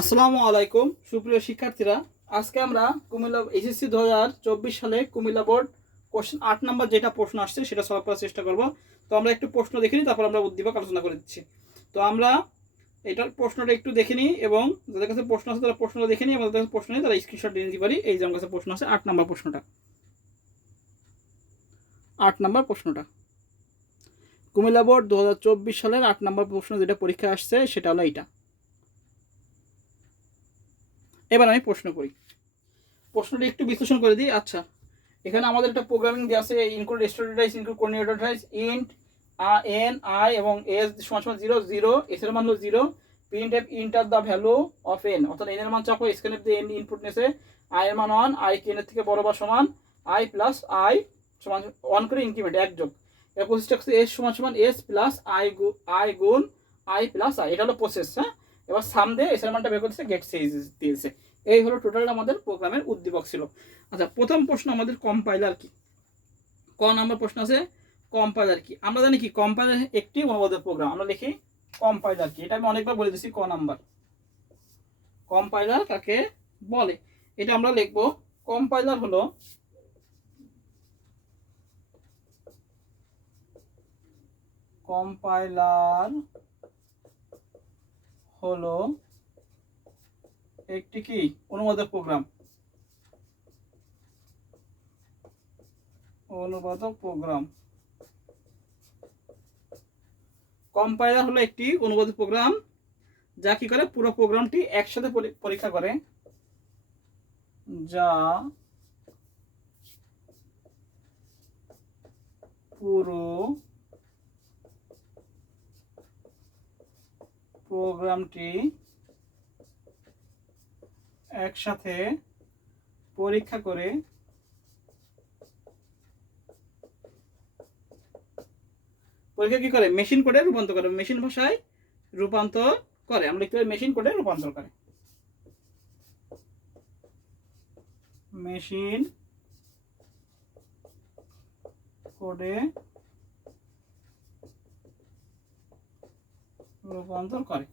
আসসালামু আলাইকুম সুপ্রিয় শিক্ষার্থীরা, আজকে আমরা কুমিল্লা এইচএসসি 2024 সালে কুমিল্লা বোর্ড কোশ্চেন 8 নম্বর যেটা প্রশ্ন আসছে সেটা সলভ করার চেষ্টা করব। তো আমরা একটু প্রশ্ন দেখে নিই, তারপর আমরা উদ্দীপক আলোচনা করে দিচ্ছি। তো আমরা এটার প্রশ্নটা একটু দেখে নিই এবং যাদের কাছে প্রশ্ন আছে তারা প্রশ্নটা দেখে নিই এবং যাদের কাছে প্রশ্ন নেই তারা স্ক্রিনশট দিয়ে নিতে পারি। এই যে আমার কাছে প্রশ্ন আছে 8 নম্বর প্রশ্নটা। 8 নম্বর প্রশ্নটা কুমিল্লা বোর্ড 2024 সালের 8 নম্বর প্রশ্ন যেটা পরীক্ষা আসছে সেটা হলো এইটা। এবার আমি প্রশ্ন করি, প্রশ্নটা একটু বিশ্লেষণ করে দিই। আচ্ছা, এখানে আমাদের একটা প্রোগ্রামিং দেওয়া আছে, ইনক্লুড স্টোরেজ ইনক্লুড কোঅর্ডিনেটরাইজ ইন্ট এন আই এবং এস সমান সমান 0 0, এস এর মান হলো 0, printf enter the value of n, অর্থাৎ এন এর মান চাপো, স্ক্যানএফ দিয়ে এন ইনপুট নেছে, আই এর মান 1, আই কি এন এর থেকে বড় বা সমান, আই প্লাস আই সমান 1 করে ইনক্রিমেন্ট এক যোগ, এর প্রসেসটা হচ্ছে এস সমান সমান এস প্লাস আই গুণ আই প্লাস আই, এটা হলো প্রসেস। হ্যাঁ, এবার সাম দিয়ে এস এর মানটা বের করতেছে, গেট সেজ দিয়েছে। এই হলো টোটাল আমাদের প্রোগ্রামের উদ্দীপক ছিল। আচ্ছা, প্রথম প্রশ্ন আমাদের কম্পাইলার কি, ক নাম্বার প্রশ্ন আছে কম্পাইলার কি। আমরা জানি কি কম্পাইলার একটি অনুবাদক প্রোগ্রাম, আমরা লিখি কম্পাইলার কি, এটা আমি অনেকবার বলে দিচ্ছি। ক নাম্বার কম্পাইলার কাকে বলে, এটা আমরা লিখবো কম্পাইলার হলো একটি কি অনুবাদক প্রোগ্রাম, কম্পাইলার হলো একটি অনুবাদক প্রোগ্রাম যা কি করে পুরো প্রোগ্রামটি একসাথে পরীক্ষা করে, যা পুরো প্রোগ্রামটি একসাথে পরীক্ষা করে কি করে মেশিন কোডে রূপান্তর করে, মেশিন ভাষায় রূপান্তর করে। আমরা লিখতে পারি মেশিন কোডে রূপান্তর করে, মেশিন কোডে রূপান্তর করে।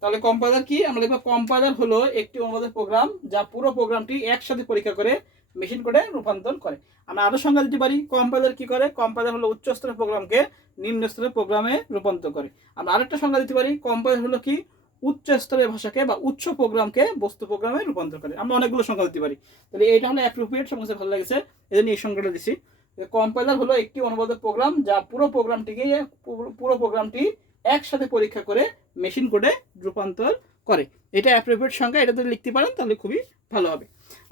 তাহলে কম্পাইলার কি, আমরা লিখব কম্পাইলার হলো একটি অনুবাদক প্রোগ্রাম যা পুরো প্রোগ্রামটি একসাথে পরীক্ষা করে মেশিন কোডে রূপান্তর করে। আমরা আরো সংজ্ঞা দিতে পারি, কম্পাইলার কি করে, কম্পাইলার হলো উচ্চ স্তরের প্রোগ্রামকে নিম্ন স্তরের প্রোগ্রামে রূপান্তর করে। আমরা আরেকটা সংজ্ঞা দিতে পারি, কম্পাইলার হলো কি উচ্চ স্তরের ভাষাকে বা উচ্চ প্রোগ্রামকে বস্তু প্রোগ্রামে রূপান্তর করে। আমরা অনেকগুলো সংজ্ঞা দিতে পারি, তাহলে এটা হলো অ্যাপ্রোপ্রিয়েট, সবার কাছে ভালো লেগেছে এই জন্য এই সংজ্ঞাটা দিছি। কম্পাইলার হলো একটি অনুবাদক প্রোগ্রাম যা পুরো প্রোগ্রামটি একসাথে পরীক্ষা করে মেশিন কোডে রূপান্তর করে। এটা অ্যাপ্রোপ্রিয়েট সংখ্যা, এটা যদি লিখতে পারেন তাহলে খুবই ভালো হবে।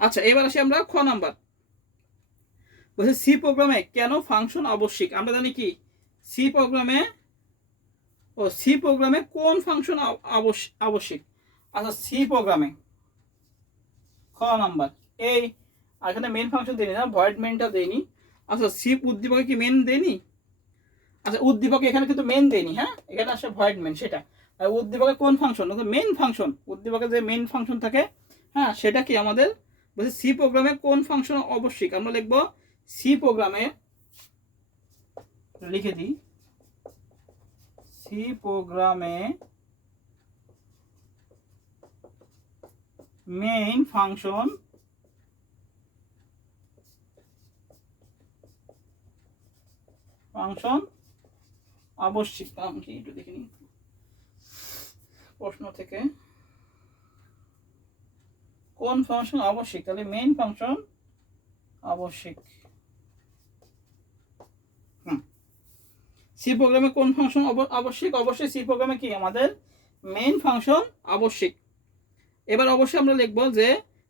আচ্ছা, এবার আসি আমরা খ নাম্বার, বলছে সি প্রোগ্রামে কেন ফাংশন আবশ্যিক। আমরা জানি কি সি প্রোগ্রামে কোন ফাংশন আবশ্যিক। আচ্ছা, সি প্রোগ্রামে খ নাম্বার এই এখানে মেন ফাংশন দেয়নি না, ভয়েড মেনটা দেয়নি। আচ্ছা, সি উদ্দীপকে কি মেন দেয়নি? আচ্ছা, উদ্দীপকে এখানে কিন্তু মেন দেয়নি, হ্যাঁ এখানে আসে ভয়েড মেন। সেটা উদ্দীপকে কোন ফাংশন, মেন ফাংশন, উদ্দীপকে যে মেন ফাংশন থাকে, হ্যাঁ সেটা কি আমাদের বলছে সি প্রোগ্রামে কোন ফাংশন আবশ্যিক। আমরা লিখবো সি প্রোগ্রামে, লিখে দিই সি প্রোগ্রামে মেইন ফাংশন আবশ্যিক। আমি একটু দেখে নিই প্রশ্ন থেকে কোন ফাংশন আবশ্যিক, তাহলে মেইন ফাংশন আবশ্যিক। সি প্রোগ্রামে কোন ফাংশন আবশ্যিক, অবশ্যই সি প্রোগ্রামে কি আমাদের মেইন ফাংশন আবশ্যিক। এবার অবশ্যই আমরা লিখব যে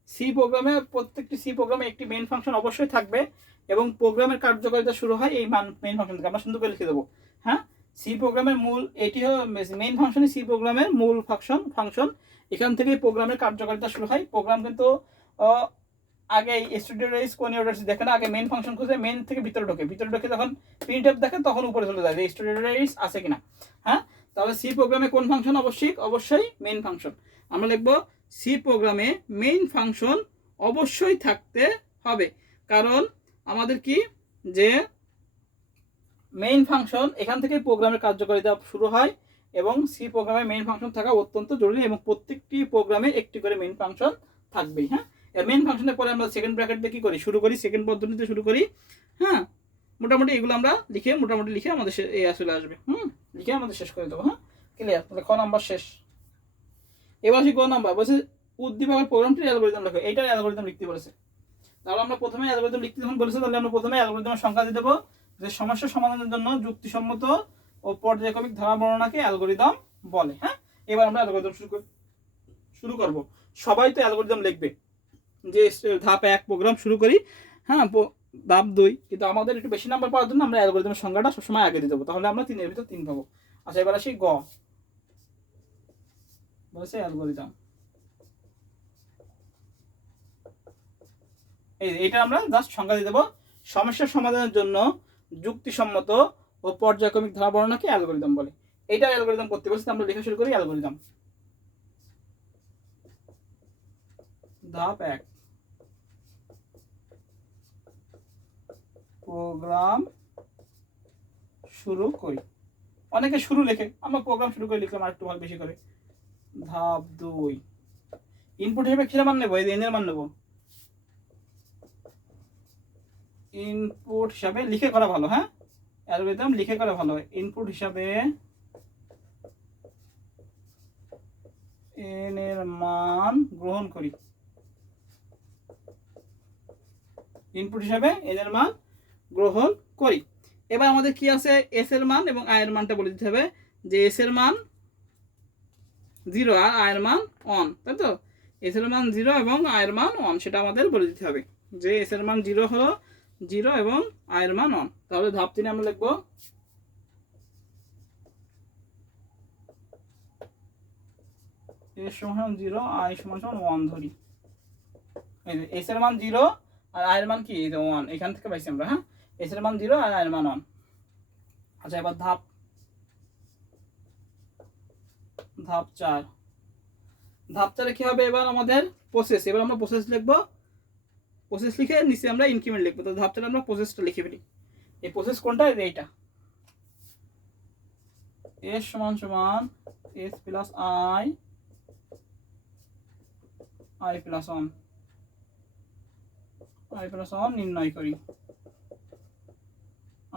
সি প্রোগ্রামে প্রত্যেকটি সি প্রোগ্রামে একটি মেইন ফাংশন অবশ্যই থাকবে এবং প্রোগ্রামের কার্যকারিতা শুরু হয় এই মেইন ফাংশন থেকে। আমরা সুন্দর করে লিখে দেবো, হ্যাঁ সি প্রোগ্রামের মূল এটি হলো মেইন ফাংশনই সি প্রোগ্রামের মূল ফাংশন। এখান থেকে প্রোগ্রামের কার্যকারিতা শুরু হয়। প্রোগ্রাম কিন্তু আগে স্টুডিওরাইজ কোঅর্ডিনেটরাইজ দেখে না, আগে মেইন ফাংশন খুঁজে মেইন থেকে ভিতরে ঢোকে যখন প্রিন্টএফ দেখে তখন উপরে চলে যায় যে স্টুডিওরাইজ আছে কিনা। হ্যাঁ, তাহলে সি প্রোগ্রামে কোন ফাংশন আবশ্যিক, অবশ্যই মেইন ফাংশন। আমরা লিখবো সি প্রোগ্রামে মেইন ফাংশন অবশ্যই থাকতে হবে, কারণ আমাদের কি যে মেইন ফাংশন এখান থেকে প্রোগ্রামের কার্যকারিতা শুরু হয় এবং সি প্রোগ্রামে মেইন ফাংশন থাকা অত্যন্ত জরুরি এবং প্রত্যেকটি প্রোগ্রামে একটি করে মেইন ফাংশন থাকবেই। হ্যাঁ, মেইন ফাংশনের পরে আমরা সেকেন্ড ব্র্যাকেট দিয়ে কী করি, শুরু করি, সেকেন্ড পদ্ধতিতে শুরু করি। হ্যাঁ, মোটামুটি এগুলো আমরা মোটামুটি লিখে আমাদের আসলে আসবে। লিখে আমাদের শেষ করে দেবো। হ্যাঁ, ক্লিয়ার? তাহলে ক নাম্বার শেষ। এবার আসি গ নাম্বার, বলছে উদ্দীপকের প্রোগ্রামটির অ্যালগরিদম লেখো। এইটার অ্যালগরিদম লিখতে বলেছে। তাহলে আমরা প্রথমে অ্যালগরিদম লিখতে যখন বলেছে, তাহলে আমরা প্রথমে অ্যালগরিদমের সংজ্ঞা দিয়ে দেবো যে সমস্যা সমাধানের জন্য যুক্তিসম্মত ও পর্যায়ক্রমিক ধারা বর্ণনাকে অ্যালগরিদম বলে। হ্যাঁ, এবার আমরা অ্যালগরিদম শুরু করব। সবাই তো অ্যালগরিদম লিখবে, যে ধাপ 1 প্রোগ্রাম শুরু করি, হ্যাঁ, ধাপ 2, কিন্তু আমাদের একটু বেশি নাম্বার পাওয়ার জন্য আমরা অ্যালগরিদমের সংজ্ঞাটা সবসময় আগে দিয়ে দেবো, তাহলে আমরা 3 এর ভিতর 3 পাবো। আচ্ছা, এবার আসি গ, বলেছে অ্যালগরিদম। এইটা আমরা জাস্ট সংজ্ঞা দিয়ে দেবো, সমস্যার সমাধানের জন্য যুক্তিসম্মত ও পর্যায়ক্রমিক ধারা বর্ণনাকে অ্যালগরিদম বলে। এইটা অ্যালগরিদম করতে বলছি, আমরা লেখা শুরু করি অ্যালগরিদম। ধাপ 1, প্রোগ্রাম শুরু করি। অনেকে শুরু লেখে, আমরা প্রোগ্রাম শুরু করে লিখলাম আর একটু ভালো বেশি করে। ধাপ 2, ইনপুট হিসেবে কিসের মান নেবো, এই এন এর মান নেবো। ইনপুট হিসাবে লিখে করা ভালো। হ্যাঁ, অ্যালগরিদম লিখে করা ভালো। ইনপুট হিসাবে এন এর মান গ্রহণ করি। ইনপুট হিসাবে এন এর মান গ্রহণ করি। এবার আমাদের কি আছে, এস এর মান এবং আই এর মানটা বলে দিতে হবে, যে এস এর মান 0 আর আই এর মান 1, তাই তো? এস এর মান 0 এবং আই এর মান 1, সেটা আমাদের বলে দিতে হবে, যে এস এর মান 0 হলো 0 এবং আই এর মান 1। তাহলে ধাপ 3 আমরা লিখবো এস সমান 0, আই সমান 1 ধরি। এই যে এস এর মান 0 আর আই এর মান কি, 1, এখান থেকে পাইছি আমরা। হ্যাঁ, এস এর মান 0 আর আই এর মান 1। আচ্ছা, এবার ধাপ 4। ধাপ 4 কি হবে, এবার আমাদের প্রসেস। এবার আমরা প্রসেস লিখবো, প্রসেস লিখে নিচে আমরা ইনক্রিমেন্ট লিখবো। তো ধাপ 4 আমরা প্রসেসটা লিখে ফেলি। এই প্রসেস কোনটা, এইটা। এস সমান S plus I, I plus 1, I plus 1 নির্ণয় করি,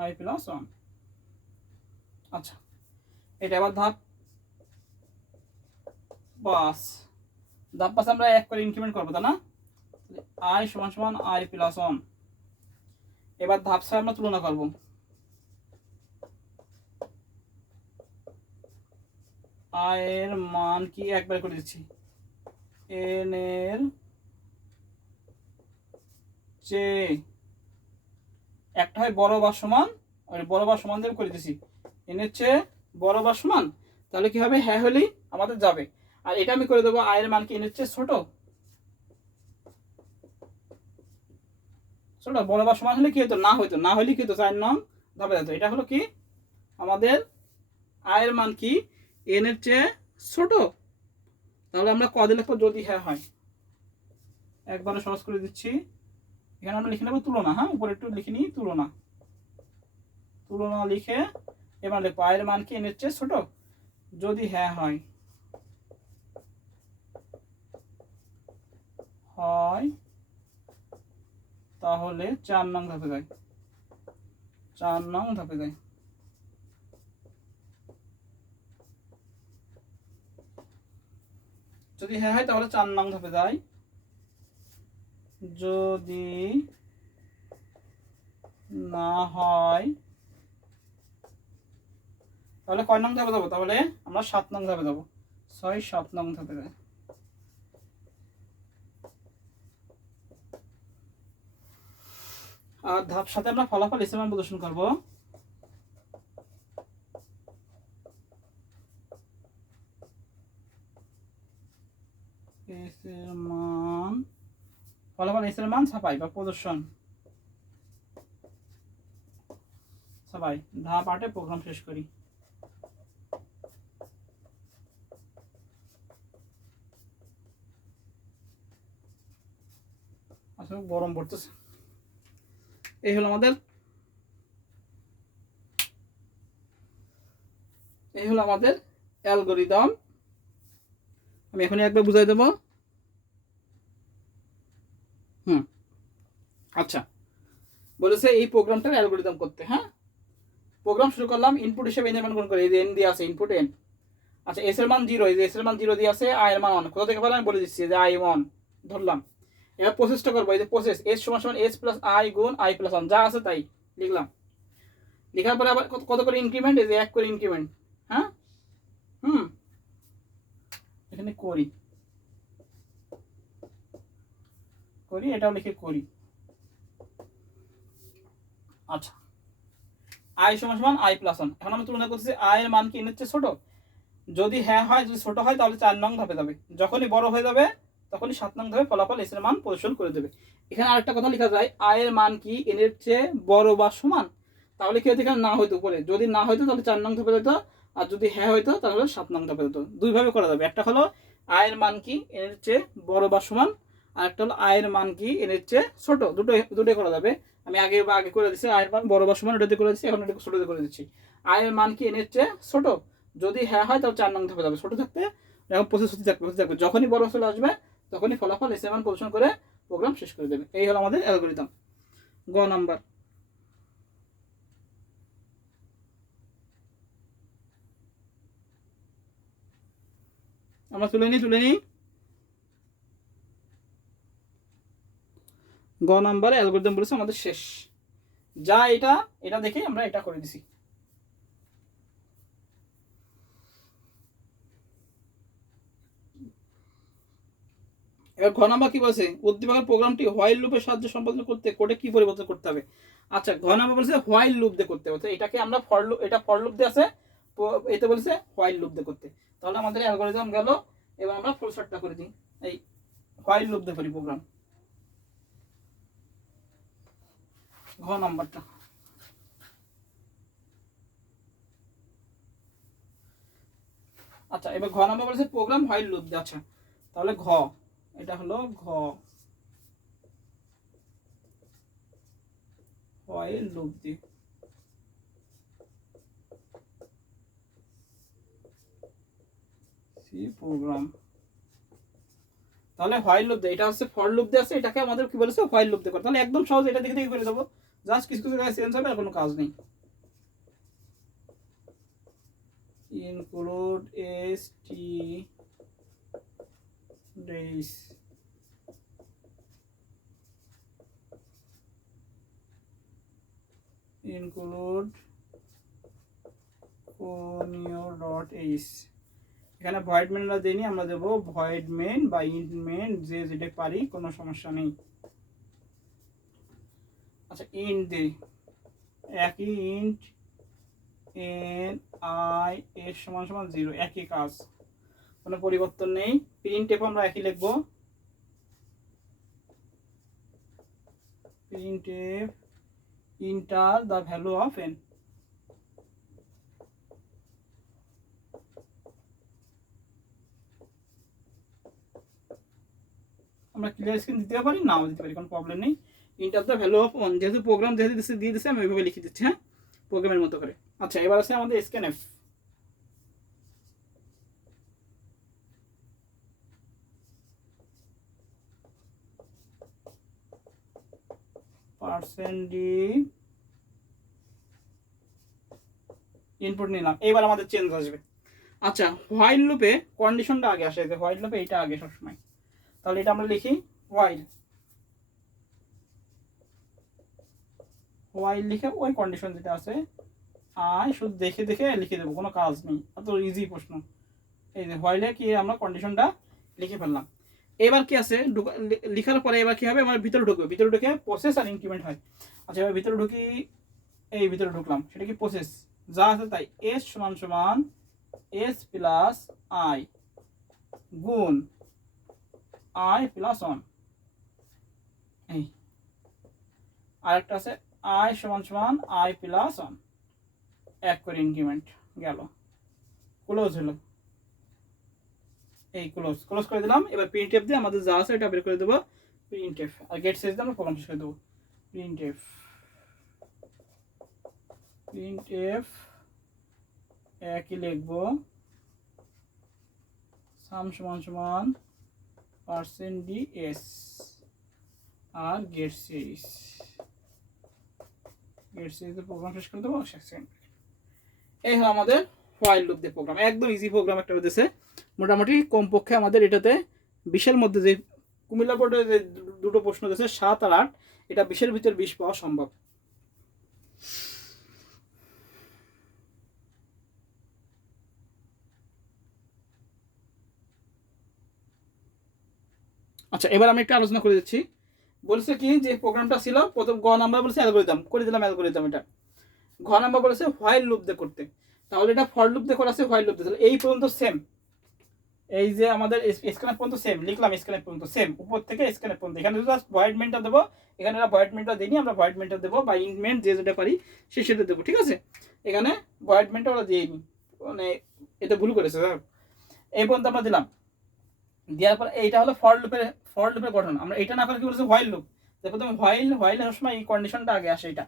আই প্লাস 1। আচ্ছা, এটা আবার ধাপ 5। ধাপ 5 আমরা 1 করে ইনক্রিমেন্ট করবো, তা না? আই সমান আই প্লাস 1। এবার ধাপ 6 আমরা তুলনা করব। আই এর মান কি একবার করে দিচ্ছি, এন এর চেয়ে একটা হয় বড় বা সমান, ওই বড় বা সমান দিয়ে করে দিচ্ছি, এন এর চেয়ে বড় বা সমান। তাহলে কি হবে, হ্যাঁ হলেই আমাদের যাবে। আর এটা আমি করে দেবো, আই এর মান কি এন এর চেয়ে ছোট, বড় বা সমান হলে কি হতো, না হইতো, না হলে কি হতো, 4 নং ধাপে যেত। এটা হলো কি আমাদের আই এর মান কি এন এর চেয়ে ছোট। তাহলে আমরা ক দিয়ে লিখবো, যদি হ্যাঁ হয়। একবারে সহজ করে দিচ্ছি, এখানে আমরা লিখে নেবো তুলনা। হ্যাঁ, উপরে একটু লিখে নিই তুলনা। তুলনা লিখে এবার লিখবো আই এর মান কি এন এর চেয়ে ছোট, যদি হ্যাঁ হয়, তাহলে 4 নং ধাপে যায়, 4 নং ধাপে যায়। যদি হ্যাঁ হয় তাহলে 4 নং ধাপে যায়, যদি না হয় তাহলে কয় নং ধাপে যাবো, তাহলে আমরা 7 নং ধাপে যাবো। 7 নং ধাপে যায়। আর ধাপ 7 আমরা ফলাফল এস এর মান প্রদর্শন করব। এস এর মান, ফলাফল এস এর মান ছাপাই বা প্রদর্শন ছাপাই। ধাপ 8 প্রোগ্রাম শেষ করি। আসলে গরম পড়তেছে। এই হলো আমাদের অ্যালগরিদম, আমি এখনই একবার বুঝাই দেবো। আচ্ছা, বলেছে এই প্রোগ্রামটার অ্যালগরিদম করতে। হ্যাঁ, প্রোগ্রাম শুরু করলাম। ইনপুট হিসেবে এন এর মান গ্রহণ করে, এই যে এন দিয়ে আছে, ইনপুট এন। আচ্ছা, এস এর মান 0, এই যে এস এর মান 0 দিয়ে আছে, আই এর মান 1। কোথা থেকে পেলাম আমি বলে দিচ্ছি, যে আই 1 ধরলাম। এবার প্রসেসটা করবো, এই যে প্রসেস এস সমান সমান এস প্লাস আই গুণ আই প্লাস 1, যা আছে তাই লিখলাম। লেখার পরে আবার কত করে ইনক্রিমেন্ট, এই যে 1 করে ইনক্রিমেন্ট। হ্যাঁ, এখানে করি এটাও লিখে করি। আচ্ছা, আই সমান সমান আই প্লাস 1। এখন আমরা তুলনা করতেছি আই এর মান কি এর চেয়ে ছোট। যদি হ্যাঁ হয়, যদি ছোট হয় তাহলে 4 নং ধাপে যাবে, যখনই বড় হয়ে যাবে তখনই 7 নং ধাপে ফলাফল এস এর মান প্রদর্শন করে দেবে। এখানে আরেকটা কথা লেখা যায়, আই এর মান কি এন এর চেয়ে বড় বা সমান, তাহলে কি হতো, এখানে না হইতো উপরে, যদি না হইতো তাহলে 4 নং ধাপে যেত, আর যদি হ্যাঁ হইতো তাহলে 7 নং ধাপে যেত। দুইভাবে করা যাবে, একটা হলো আই এর মান কি এন এর চেয়ে বড় বা সমান, আর একটা হলো আই এর মান কি এন এর চেয়ে ছোট। দুটোই করা যাবে। আমি আগে করে দিচ্ছি আই এর মান বড় বা সমান, ওটাতে করে দিচ্ছি, এখন এটাকে ছোটতে করে দিচ্ছি। আই এর মান কি এন এর চেয়ে ছোট, যদি হ্যাঁ হয় তাহলে 4 নং ধাপে যাবে, ছোট থাকতে যখন প্রসেস হতে থাকবে, যখনই বড় চলে আসবে তখনই ফলাফল এস এর মান প্রদর্শন করে প্রোগ্রাম শেষ করে দেবে। এই হলো আমাদের অ্যালগরিদম। গ নাম্বার, আমরা তুলে নিই। গ নাম্বারে অ্যালগরিদম বলেছে আমাদের শেষ, যা এটা দেখে আমরা এটা করে দিছি। এবার ঘ নাম্বার কি বলছে, উদ্দীপকের প্রোগ্রামটি হোয়াইল লুপের সাহায্যে সম্পাদন করতে কোডে কি পরিবর্তন করতে হবে। আচ্ছা, ঘ নাম্বার বলছে হোয়াইল লুপ দিয়ে করতে হবে, এটাকে আমরা ফর লুপ, এটা ফর লুপ দিয়ে আছে, এতে বলছে হোয়াইল লুপ দিয়ে করতে। তাহলে আমাদের অ্যালগরিদম গেল। এবার আমরা ফুল শর্টটা করে দিই, এই হোয়াইল লুপ দিয়ে করি প্রোগ্রাম। ঘ নাম্বারটা, আচ্ছা এবার ঘ নাম্বার বলেছে প্রোগ্রাম হোয়াইল লুপ দিয়ে। আচ্ছা, তাহলে এটা হলো হোয়াইল লুপ দিয়ে সি প্রোগ্রাম। তাহলে হোয়াইল লুপ দিয়ে, এটা হচ্ছে ফর লুপ দিয়ে আছে, এটাকে আমাদের কি বলেছে হোয়াইল লুপ দিয়ে করে। তাহলে একদম সহজ, এটা দেখে করে দেবো, জাস্ট কিছু জায়গায় চেঞ্জ হবে, আর কোনো কাজ নেই। include days include conio.h, এখানে ভয়েড মেনটা দেইনি, আমরা দেবো ভয়েড মেন বা ইন্ট মেন, যে যেটা পারি, কোনো সমস্যা নেই। আচ্ছা, ইন্ট দে, একই ইন্ট এন আই এর সমান সমান 0, একই কাজ, কোনো পরিবর্তন নেই। প্রিন্ট এফ আমরা একই লিখবো, print F inter the value of N. আমরা ক্লিয়ার স্ক্রিন দিতে পারি, নাও দিতে পারি, কোনো প্রবলেম নেই। Inter the value of on, যেহেতু প্রোগ্রাম যেহেতু দিয়ে দিচ্ছে, আমি ওইভাবে লিখে দিচ্ছি, হ্যাঁ, প্রোগ্রামের মতো করে। আচ্ছা, এবার আছে আমাদের স্ক্যানএফ। %d ইনপুট নিলাম, এবার আমাদের চেঞ্জ আসবে। আচ্ছা, হোয়াইল লুপে কন্ডিশনটা আগে আসে, যে হোয়াইল লুপে এইটা আগে সবসময়। তাহলে এটা আমরা লিখি হোয়াইল লিখে ওই কন্ডিশন যেটা আছে আই শুধু দেখে লিখে দেবো, কোনো কাজ নেই, এত ইজি প্রশ্ন। এই যে হোয়াইলে কি আমরা কন্ডিশনটা লিখে ফেললাম। এবার কি আছে, লিখার পরে এবার কি হবে, আমার ভিতরে ঢুকবে, ভিতরে ঢুকে প্রসেস আর ইনক্রিমেন্ট হয়। আচ্ছা, এবার ভিতরে ঢুকি, এই ভিতরে ঢুকলাম, সেটা কি প্রসেস, যা আছে তাই, এস সমান সমান এস প্লাস আই গুণ আই প্লাস 1। এই আরেকটা আছে আই সমান সমান আই প্লাস 1, এক করে ইনক্রিমেন্ট গেল, ক্লোজ হলো, এই ক্লোজ করে দিলাম। এবার প্রিন্টএফ দিয়ে আমাদের যা আছে এটা বের করে দেবো, প্রিন্টএফ, আর গেট সাইজ দিয়ে আমরা প্রোগ্রাম শেষ করে দেবো। প্রিন্টএফ একই লিখবো, সাম সমান সমান পার্সেন্ট ডি এস আর গেট সিরিজ প্রোগ্রাম শেষ করে দেবো। এই হলো আমাদের হোয়াইল লুপ দিয়ে প্রোগ্রাম, একদম ইজি প্রোগ্রাম একটা হতেছে। মোটামুটি কমপক্ষে আমাদের এটাতে 20-এর মধ্যে যে কুমিল্লা বোর্ডে যে দুটো প্রশ্ন দিয়েছে 7 আর 8, এটা 20-এর ভিতর 20 পাওয়া সম্ভব। আচ্ছা, এবার আমি একটু আলোচনা করে দিচ্ছি। বলছে কি যে প্রোগ্রামটা ছিল প্রথম গ নাম্বার বলছে অ্যালগরিদম, করে দিলাম অ্যালগরিদম। এটা ঘ নাম্বার বলেছে হোয়াইল লুপ দিয়ে করতে, তাহলে এটা ফর লুপ দিয়ে করা আছে, হোয়াইল লুপ দিয়ে। এই পর্যন্ত সেম, এই যে আমাদের স্ক্যানার পর্যন্ত সেম লিখলাম, স্ক্যানার পর্যন্ত সেম, উপর থেকে স্ক্যানার পর্যন্ত। এখানে জাস্ট ভয়েড মেনটা দেবো, এখানে ভয়েড মেনটা দিইনি, আমরা ভয়েড মেনটা দেবো বা ইনমেন্ট যে যেটা পারি সেটা দেবো, ঠিক আছে। এখানে ভয়েড মেনটা ওরা দিইনি, মানে এটা ভুল করেছে স্যার। এই পর্যন্ত আমরা দিলাম, দেওয়ার পর এইটা হলো ফর লুপের গঠন। আমরা এটা না করে কি বলেছে হোয়াইল লুপ, প্রথমে হোয়াইল সবসময় এই কন্ডিশনটা আগে আসে, এটা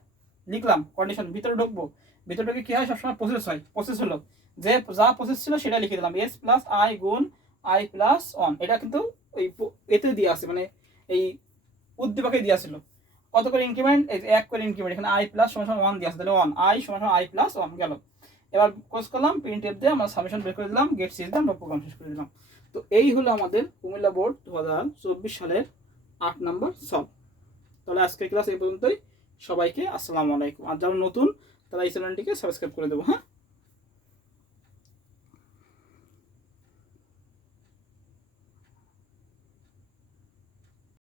লিখলাম কন্ডিশন, ভিতরে ঢুকবো, ভিতরে ঢুকে কি হয় সবসময় প্রসেস হয়, প্রসেস হলো যে যা প্রসেস ছিল সেটা লিখে দিলাম, এস প্লাস আই গুণ আই প্লাস ওয়ান। এটা কিন্তু ওই এতে দিয়ে আসে, মানে এই উদ্দীপকে দিয়ে আসছিল কত করে ইনক্রিমেন্ট, 1 করে ইনক্রিমেন্ট, এখানে আই প্লাস সমান সমান 1 দিয়ে আসে, তাহলে 1 আই সমান সমান আই প্লাস 1 গেল। এবার ক্লোজ করলাম, প্রিন্ট এফ দিয়ে আমরা সামেশন বের করে দিলাম, গেট সিরিজ দিয়ে আমরা প্রোগ্রাম শেষ করে দিলাম। তো এই হলো আমাদের কুমিল্লা বোর্ড 2024 সালের 8 নম্বর সলভ। তাহলে আজকের ক্লাস এই পর্যন্তই। সবাইকে আসসালামু আলাইকুম। আর যারা নতুন তারা এই চ্যানেলটিকে সাবস্ক্রাইব করে দেবো, হ্যাঁ।